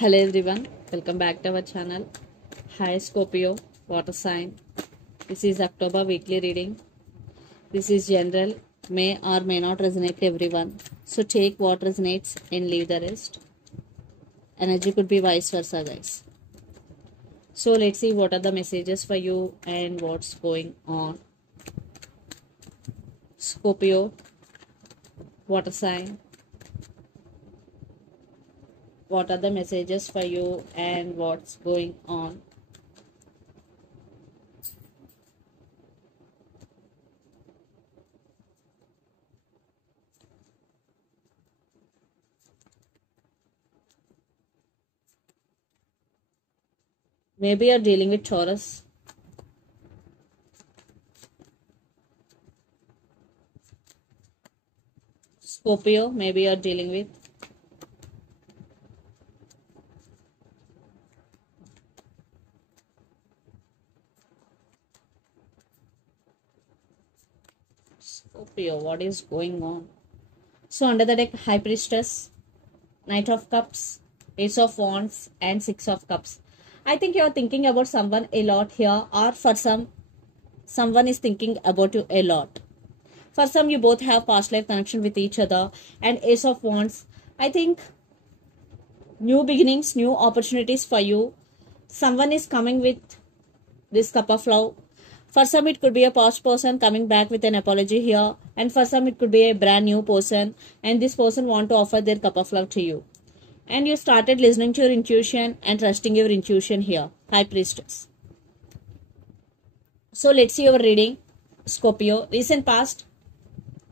Hello everyone, welcome back to our channel. Hi Scorpio, water sign. This is October weekly reading. This is general, may or may not resonate to everyone. So take what resonates and leave the rest. Energy could be vice versa, guys. So let's see what are the messages for you and what's going on. Scorpio, water sign. What are the messages for you and what's going on? Maybe you're dealing with Taurus. Scorpio, maybe you're dealing with. Scorpio, what is going on? So under the deck, High Priestess, Knight of Cups, Ace of Wands and Six of Cups. I think you are thinking about someone a lot here, or for someone is thinking about you a lot. For some, you both have past life connection with each other. And Ace of Wands, I think new beginnings, new opportunities for you. Someone is coming with this cup of love. For some, it could be a past person coming back with an apology here. And for some, it could be a brand new person. And this person want to offer their cup of love to you. And you started listening to your intuition and trusting your intuition here. High Priestess. So let's see your reading. Scorpio. Recent past.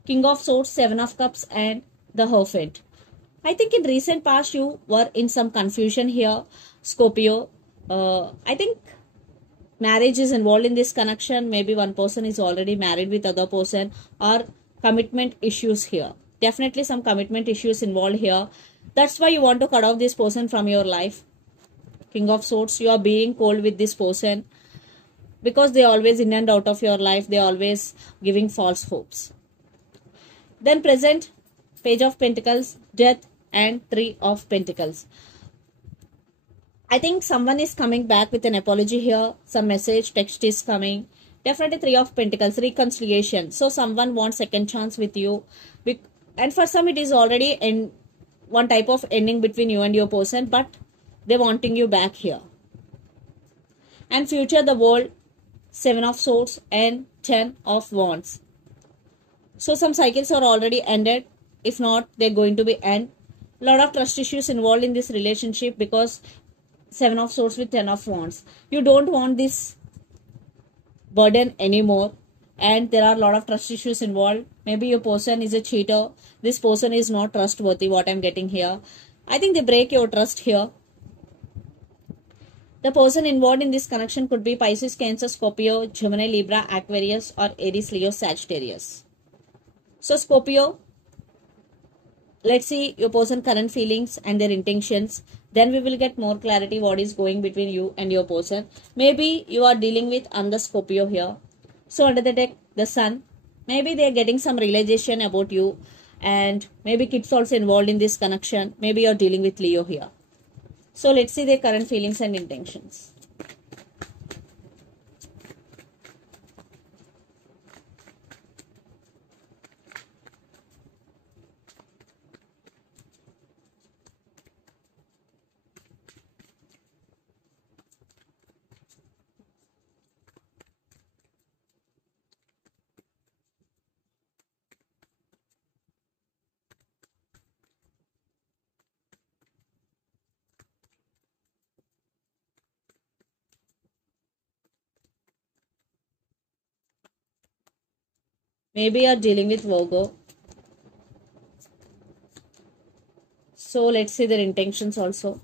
King of Swords, Seven of Cups and the Hierophant. I think in recent past you were in some confusion here. Scorpio. I think marriage is involved in this connection. Maybe one person is already married with other person, or commitment issues here. Definitely some commitment issues involved here. That's why you want to cut off this person from your life. King of Swords, you are being cold with this person because they always in and out of your life. They always giving false hopes. Then present, Page of Pentacles, Death and Three of Pentacles. I think someone is coming back with an apology here. Some message, text is coming. Definitely Three of Pentacles, reconciliation. So someone wants second chance with you. And for some it is already in one type of ending between you and your person. But they wanting you back here. And future, the world, Seven of Swords and Ten of Wands. So some cycles are already ended. If not, they're going to be end. Lot of trust issues involved in this relationship because Seven of Swords with Ten of Wands. You don't want this burden anymore. And there are a lot of trust issues involved. Maybe your person is a cheater. This person is not trustworthy, what I'm getting here. I think they break your trust here. The person involved in this connection could be Pisces, Cancer, Scorpio, Gemini, Libra, Aquarius or Aries, Leo, Sagittarius. So Scorpio, let's see your person current feelings and their intentions. Then we will get more clarity what is going between you and your person. Maybe you are dealing with another Scorpio here. So under the deck, the Sun. Maybe they are getting some realization about you. And maybe kids also involved in this connection. Maybe you are dealing with Leo here. So let's see their current feelings and intentions. Maybe you are dealing with Virgo. So let's see their intentions also.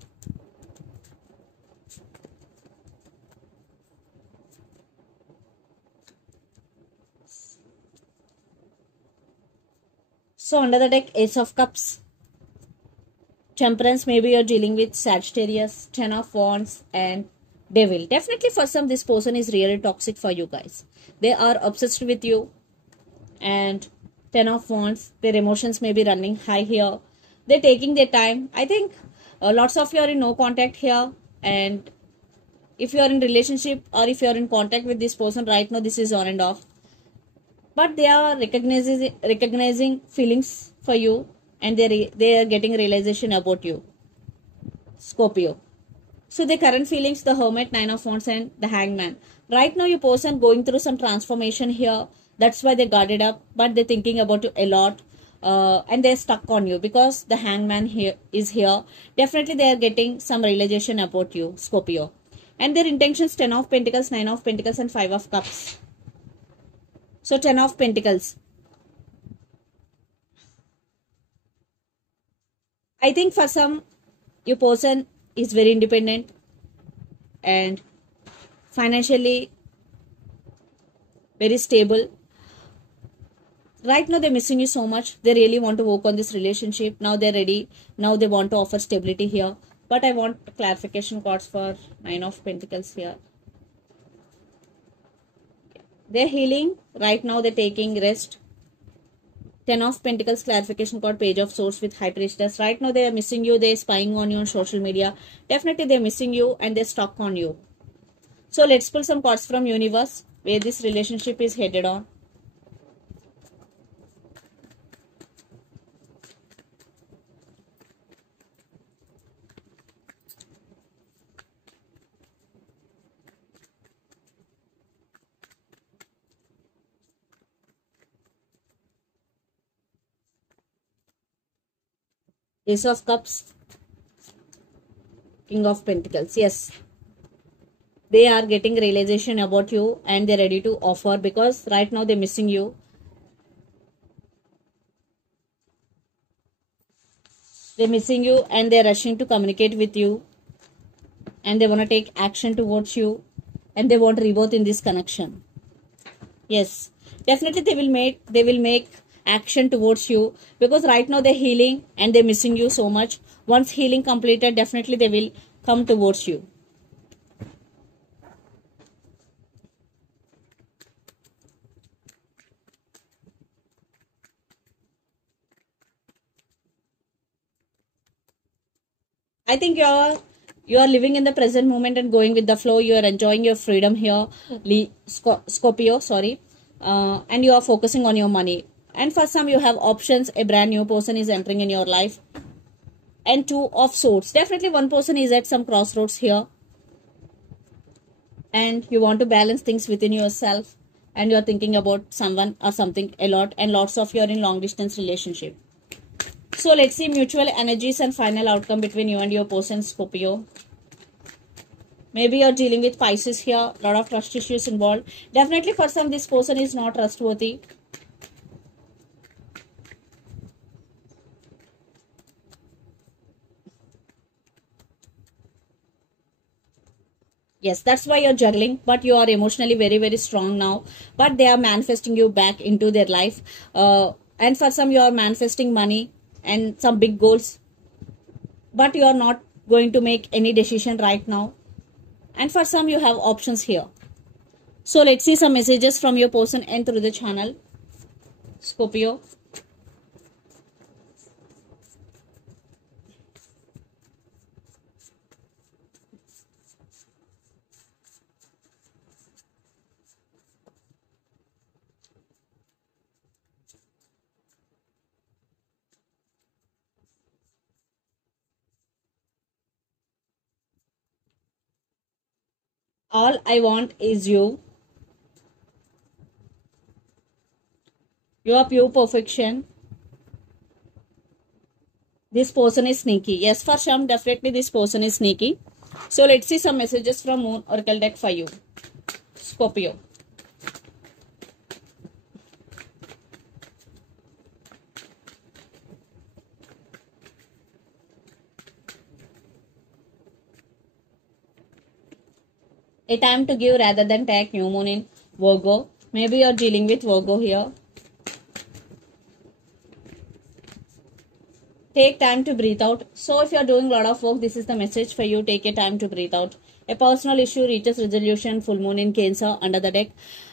So under the deck, Ace of Cups. Temperance, maybe you're dealing with Sagittarius, Ten of Wands and Devil. Definitely for some, this person is really toxic for you guys. They are obsessed with you. And Ten of Wands, their emotions may be running high here. They're taking their time. I think Lots of you are in no contact here, and if you are in relationship or if you are in contact with this person right now, this is on and off, but they are recognizing feelings for you, and they are getting realization about you, Scorpio. So the current feelings, the Hermit, Nine of Wands, and the Hangman. Right now, your person going through some transformation here. That's why they guarded up, but they're thinking about you a lot. And they're stuck on you because the Hangman here is here. Definitely, they are getting some realization about you, Scorpio. And their intentions: 10 of Pentacles, 9 of Pentacles, and 5 of Cups. So 10 of Pentacles. I think for some, your person is very independent and financially very stable. Right now, they're missing you so much. They really want to work on this relationship. Now they're ready. Now they want to offer stability here. But I want clarification cards for 9 of Pentacles here. They're healing. Right now, they're taking rest. 10 of Pentacles clarification card, Page of Swords with High Priestess. Right now, they are missing you. They're spying on you on social media. Definitely, they're missing you and they're stuck on you. So, let's pull some cards from universe where this relationship is headed on. Ace of Cups, King of Pentacles. Yes, they are getting realization about you and they're ready to offer because right now they're missing you. They're missing you and they're rushing to communicate with you and they want to take action towards you and they want rebirth in this connection. Yes, definitely they will make action towards you because right now they're healing and they're missing you so much. Once healing completed, definitely they will come towards you. I think you are living in the present moment and going with the flow. You are enjoying your freedom here, Scorpio, sorry. And you are focusing on your money. And for some, you have options. A brand new person is entering in your life. And 2 of Swords. Definitely one person is at some crossroads here. And you want to balance things within yourself. And you are thinking about someone or something a lot. And lots of you are in long distance relationship. So let's see mutual energies and final outcome between you and your person, Scorpio. Maybe you're dealing with Pisces here. A lot of trust issues involved. Definitely for some, this person is not trustworthy. Yes, that's why you're juggling, but you are emotionally very, very strong now. But they are manifesting you back into their life. And for some, you are manifesting money and some big goals. But you are not going to make any decision right now. And for some, you have options here. So let's see some messages from your person and through the channel, Scorpio. All I want is you. You are pure perfection. This person is sneaky. Yes, for some, definitely this person is sneaky. So let's see some messages from Moon Oracle deck for you, Scorpio. A time to give rather than take, new moon in Virgo. Maybe you're dealing with Virgo here. Take time to breathe out. So if you're doing a lot of work, this is the message for you. Take a time to breathe out. A personal issue reaches resolution. Full moon in Cancer under the deck.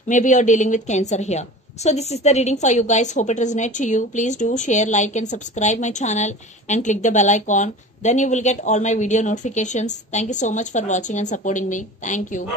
Maybe you're dealing with Cancer here. So this is the reading for you guys. Hope it resonates to you. Please do share, like and subscribe my channel and click the bell icon. Then you will get all my video notifications. Thank you so much for watching and supporting me. Thank you.